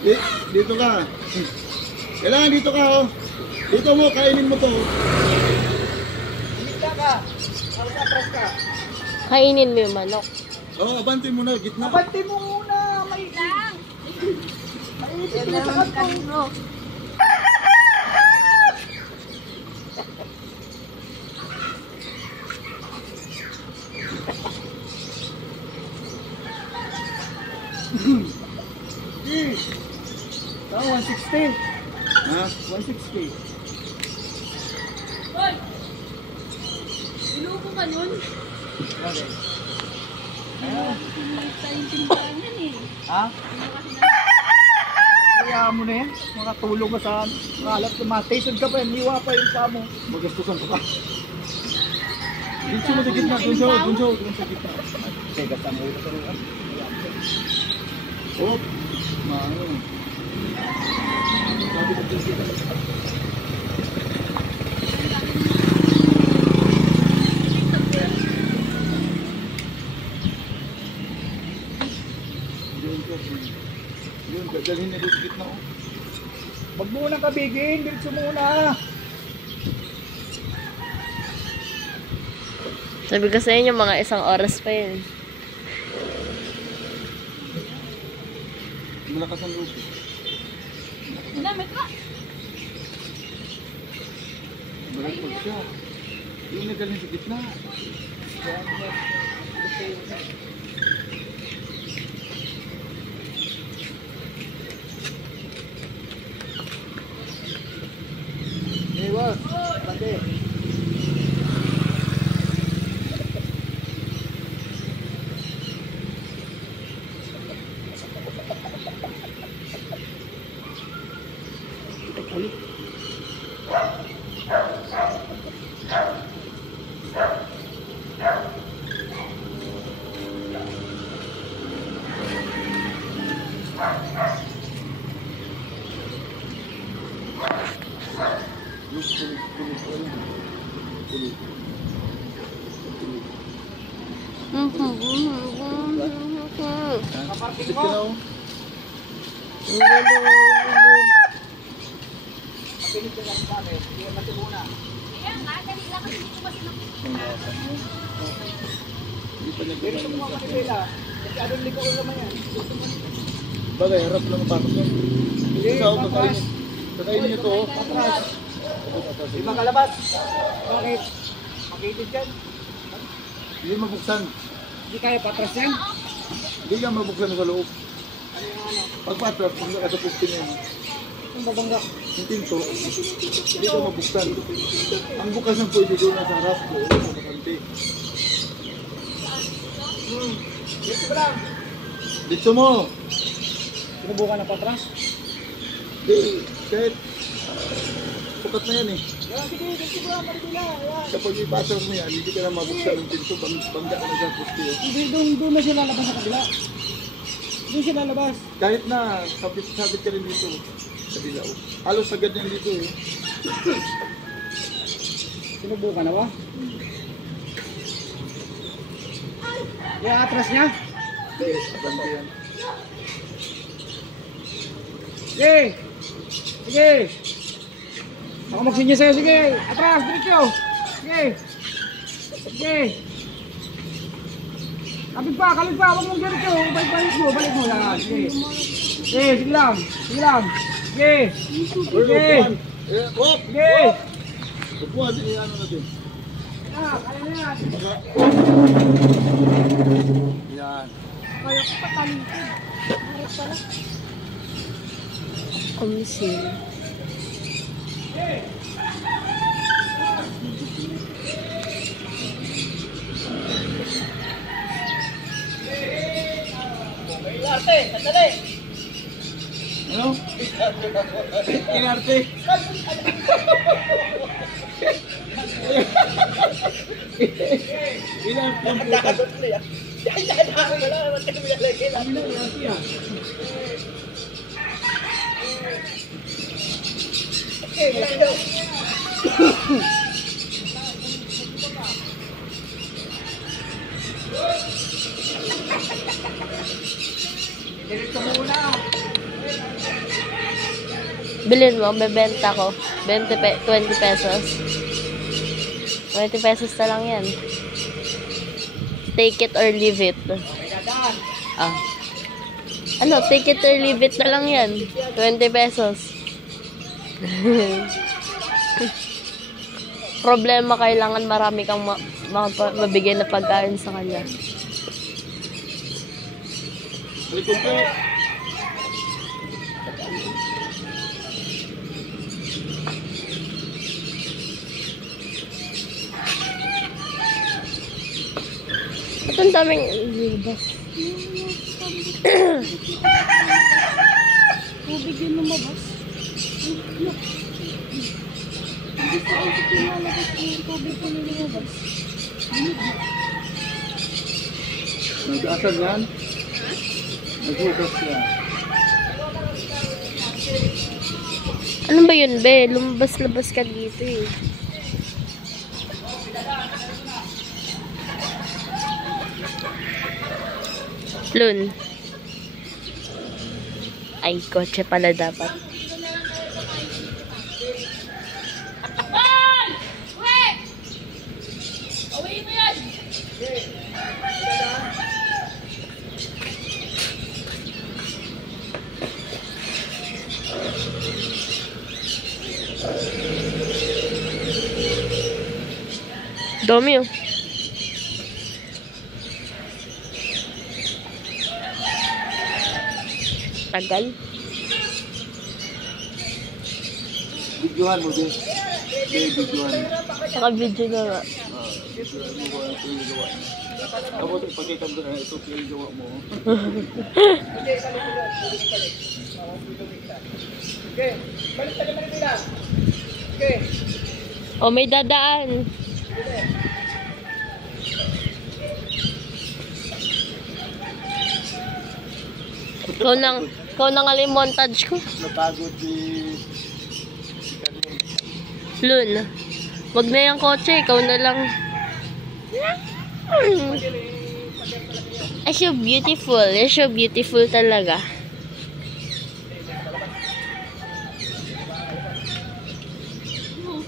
Dito ka. Kailangan dito ka, oh. Dito mo, kainin mo to. Dito ka. Tapos atras ka. Kainin mo yung manok. Oo, abante mo na, gitna. Abante mo muna, may lang. Maipit na sa kantong mo. Ito, 160. Ha? 160. Hoy! Ilupo ka nun? Okay. Tayong tindahan yan eh. Ha? Kaya mo na yan. Makatulong ka sa kalat. Matasted ka pa yan. Hiwa pa yung kamo. Magastusan ka pa. Dito mo sa gitna, dun sa gitna. Teka, sa mo ito rin. Oh, maano. Sabi ko dun kita. Yun, dadalhin na doon sa gitna, oh. Wag muna kabigin. Diretso muna. Sabi ko sa inyo, mga 1 oras pa yun. Malakas ang loob. Damit ka! Malagpag siya. Yung nadalhin sa gitna. Iwas. Pati. Kaparting mo. Pilit ka lang sa akin. Hindi ka mati muna. Kaya nga, kanila kasi hindi ko kasi nakikita. Hindi pa Diretso nagkaroon mo sa ka nila. Kasi anong liko ko naman yan. bagay, harap lang ang pasok yan. Hindi, Isa, patras. kakainin nyo to, oh. Patras. Di makalabas. Bakit? Makitid dyan. Hindi mabuksan. Hindi kaya patras yan. Hindi ka mabuksan sa loob. Ano yung ano? Pag patras, kung nakatapos yan. Yung babangga. Yung pinto, hindi ka mabuksan. Ang bukas ng pwede doon na sa harap, doon sa bakante. Dito ka lang. Dito mo! Sinubukan na patras. Hindi, kahit sukat na yan eh. Yan, sige, dito ka lang. Marigila. Yan. Kapag ipatras mo yan, hindi ka na mabuksan ng pinto, bangga na sa pusti. Hindi, doon na siya lalabas sa kabila. Doon siya lalabas. Kahit na, sabit ka rin dito. Sa dilaw. Halos sagad yan dito eh. Sinubukan na ba? Yung atras niya? Bangga yan. Sige! Sige! Ako magsinyo sa'yo, sige! Atras, diretso! Sige! Sige! Kapit pa, huwag mong diretso! Balik mo! Yan, sige! Sige, sige lang! Sige lang! Sige! Sige! Wop! Sige! Upuan din yung ano natin. Kaya na yan! Yan. Kaya ko patalikid. Harap pala. Komisil. Arte, sandali! Ano? Inarte. Ilan ang putas? Diretso muna! Bilhin mo, bebenta ko. 20 pesos. 20 pesos na lang yan. Take it or leave it. Ah. Ano, take it or leave it na lang yan. 20 pesos. Problema, kailangan marami kang mabigay na pagkain sa kanya. Likod ko. Ba't ang daming libas? Tubig yun lumabas. Hindi ko isip yung lalabas yung tubig ko na lumabas. Nag-asal yan? Naghugas yan. Ano ba yun, be? Lumabas-labas ka dito eh. Lun. Ay, kotse pala dapat. Dami oh. Tagal. Videohan mo din. Videohan mo. Naka-video na nga. Videohan mo kung ano yung gawa mo. Tapos ipakita mo na ito yung gawa mo. Okay, balik nila. Okay. Oh, may dadaan. Ikaw nang alim montage ko. Napagod si Lun, wag na yung kotse, ikaw na lang. Ay, so beautiful. It's so beautiful talaga.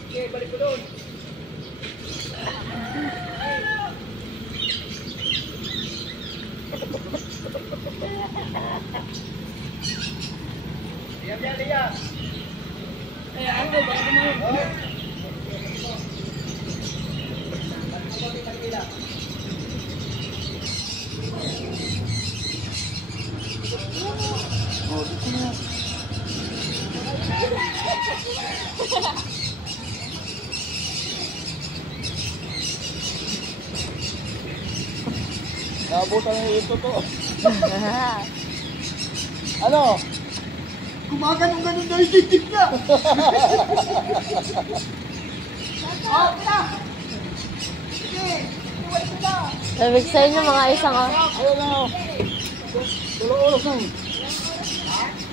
Okay, balik ko doon. Liya. Eh, ano ba mo? Oh, dito na. Naabutan na ito to. Ano? Gumaganong-ganon na yung dibdib niya. Oh, tira. Sige, iwan ko na. Ibig sa'yo ng mga isang Ayun na. Dalawang oras na.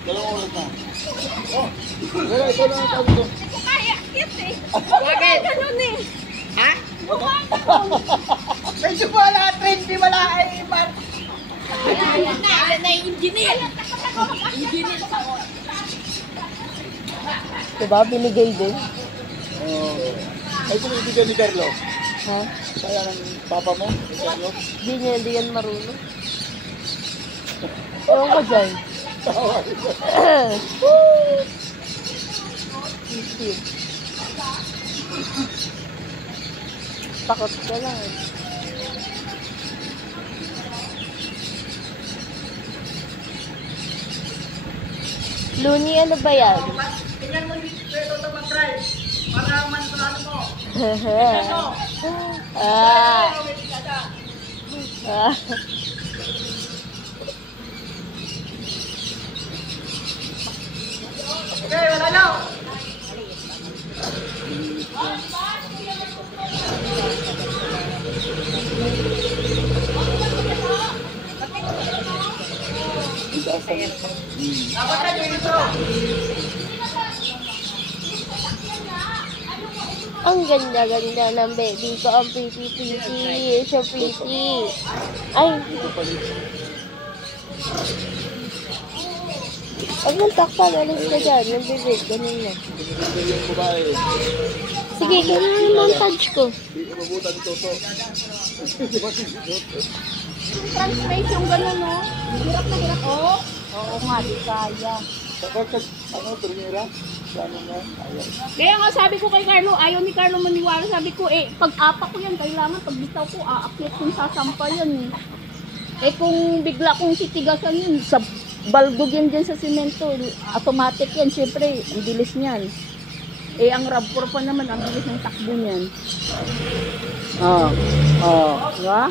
Dalawang oras na. Oh, wala, ito na ang tabi ko. Hindi ko kaya. Cute eh. Bakit? Ganun eh. Ha? Mukha ko. Medyo wala, trendy, wala ay man. Ayan na yung engineer. Engineer sa ko. diba, binigay din. Ay, pinibigyan ni Carlo. Ha? Kaya ng papa mo, ni Carlo. Hindi yan marunong. Ewan ko dyan. Takot ka lang eh. Luni, ano ba yan? Tingnan mo dito ito mag-drive. Para mantrano mo. ah. Ah. Okay, wala na. Dapat na dito. Ang ganda-ganda ng baby ko. Ang pretty-pretty. So pretty. Ay. Huwag mong takpan, alis ka dyan. Nabibig, ganun na. Hindi yung babae. Sige, ganun yung montage ko. Hindi ko mabutan ito to. Translation gano'n, no? Hirap na hirap. Oo. Oo nga, di kaya. Bakit, ano, primera? Ano nga? Ayaw. Kaya nga sabi ko kay Carlo, ayaw ni Carlo maniwala. Sabi ko, pag-apa ko yan, kailangan pag bitaw ko, aakyat kung sasampa yan. Kung bigla kong titigasan yun, sa baldog yan dyan sa simento, automatic yan, syempre, ang bilis niyan. Ang RAV4 pa naman, ang bilis ng takbo niyan. Diba?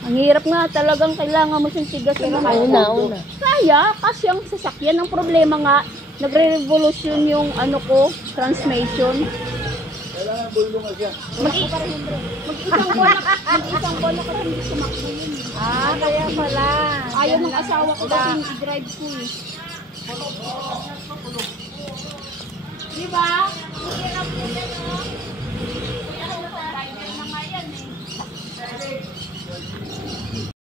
Ang hirap nga, talagang kailangan mo siyang tigasan ng Una. Kaya, kasi ang sasakyan, ang problema nga, nagre-revolution yung transmission. Kailangan bulungan siya. Mag-isang buwan na kasi hindi tumakbo yun. Kaya pala. Ayaw ng asawa ko kasi i-drive ko eh. Diba? Hirap mo yan, no?